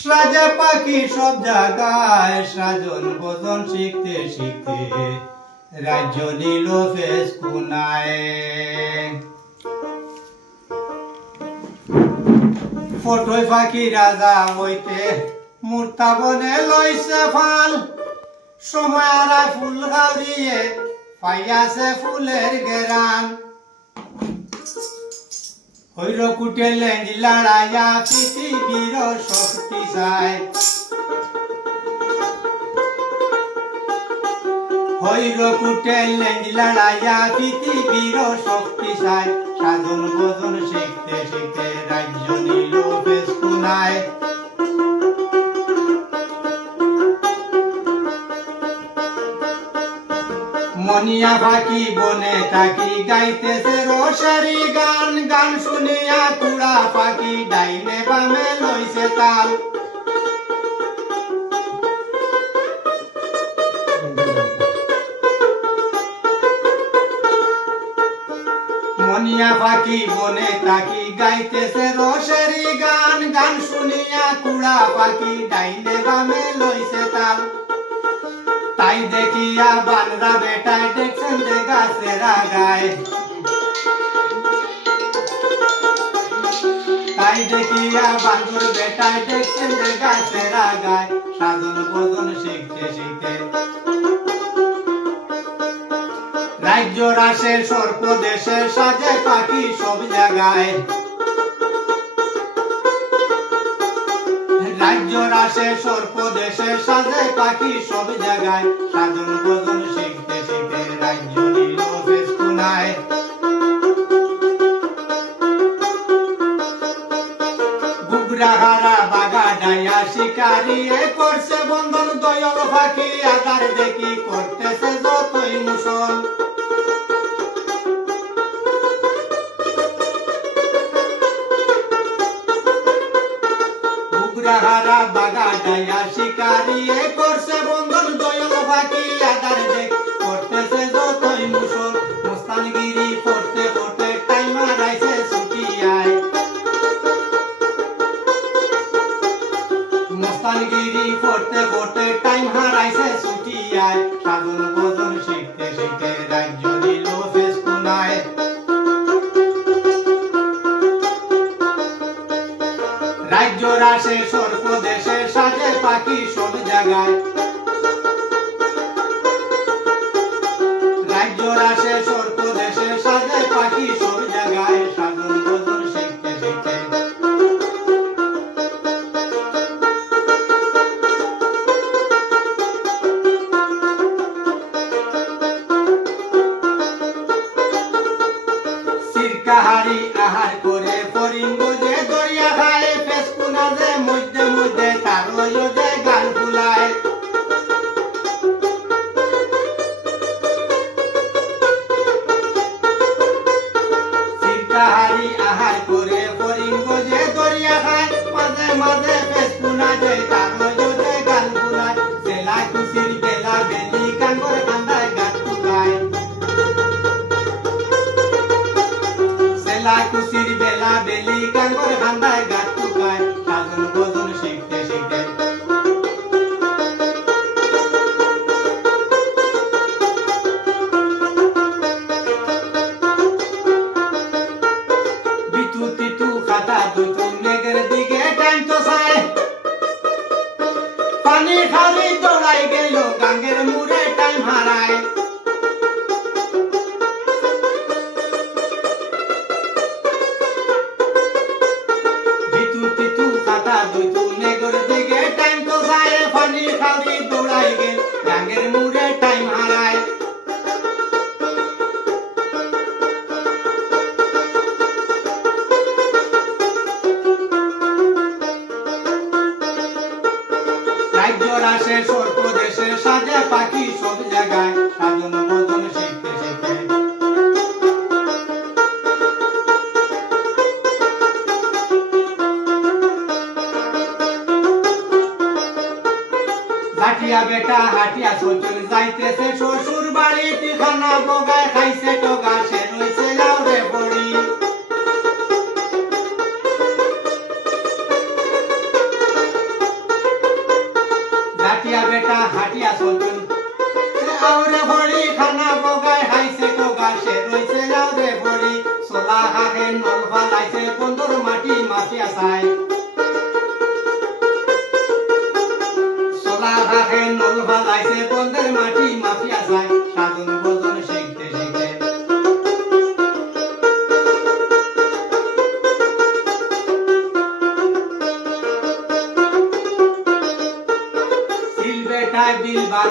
সাজা পাখি সব জায়গায় সাজন ভোজন শিখতে শিখতে রাজ্য নিল ফেস কুনায়। ফটোই পাখি রাজা হইতে মূর্তা বনে লইছে ফাল, সময় আর ফুল গাউরিয়ে পাইয়াছে ফুলের গেরান। হইর কুটে লেঞ্জ লড়াইয়া পৃথিবীর শক্তি চায়, হইর কুটে লেঞ্জ লড়াইয়া পৃথিবীর শক্তি চায়। সাধন ভোজন শিখতে শিখতে রাজ্য নিল ফেস কুনায়। মনিয়া পাখি বনে থাকি গাইতেছে রসারি গান, গান শুনিয়া কুড়া পাখি ডাইনে বামে লইছে তাল। মনিয়া পাখি বনে থাকি গাইতেছে রসারি গান, গান শুনিয়া কুড়া পাখি ডাইনে বামে লইছে তাল। তাই দেখিয়া বানরা বেটায় দেখছেন যে গাছের আগায়, তাই দেখিয়া বান্দর বেটায় দেখছেন যে গাছের আগায়। সাধন ভোজন শিখতে শিখতে রাজ্য রাশে সর্প দেশে সাজে পাখি সব জায়গায়, রাজ্য রাশে সর্প দেশে সাজে পাখি সব জায়গায়। সাধন ভোজন শিখতে শিখতে রাজ্য নিল ফেস কুনায়। গুগরাহারা বাগা ডাইয়া শিকারিয়ে করছে বন্ধন, দয়াল পাখি আগার দেখি করতেছে যতই মুসল। গুগরাহারা বাগা ডাইয়া শিকারিয়ে করছে বন্ধন, দয়াল পাখি আগার দেখি করতেছে যতই মুসল। মুস্তানগিরি পড়তে পড়তে টাইম হারাইছে ছুটিয়ায়, মুস্তানগিরি পড়তে পড়তে টাইম হারাইছে ছুটিয়ায়। সাধন ভোজন শিখতে শিখতে রাজ্য নিল ফেস কুনায়। রাজ্য রাশে সর্প দেশে সাজে পাখি সব জায়গায়, রাজ্য রাশে সর্প দেশে সাজে পাখি সব জায়গায়। সাধন ভোজন শিখতে শিখতে সিরকাহারি আহার করে ফরিঙ্গ যে দরিয়া খায়, ফেস কুনা যে মধ্যে মধ্যে তার যে গাল ফুলায়। সিরকাহারি আহার করে ফরিঙ্গ যে দরিয়া খায়, মাঝে মাঝে ফেস কুনা যে তার যে গাল ফুলায়। সেলা খুশির বেলা বেলি কাঙ্গর কান্দায় গাছ ফুকায়, সেলা খুশির বেলা বেলি কাঙ্গর কান্দায় গাছ ফুকায়। সাধন ভোজন শিখতে শিখতে বিতু তিতু খাতা দুতু মেঘের দিকে টাইম তো চায়, পানি খালি দৌড়াই গেল গাঙ্গের মুড়ে টাইম হারায়। বিতু তিতু খাতা দুতু মেঘের দিকে টাইম তো চায়, পানি খালি দৌড়াই গেল গাঙ্গের মুড়ে টাইম হারায়। রাজ্য রাশে সর্প দেশে সাজে পাখি সব জায়গায়। সাধন ভোজন শিখতে শিখতে হাটিয়া বেটা হাটিয়া শ্বশুর যাইতেছে শ্বশুর বাড়িতে, খানা বগায় খাইছে টগা সে রয়েছে লাউরে পড়ি। নল ফালাইছে বন্ধুর মাটি মাফিয়া চাই সোলা রাখে নল ফালাইছে বন্ধুর মাটি মাফিয়া চাই সাধন ভজন শিখতে শিখে সিল বেটায় বিলবার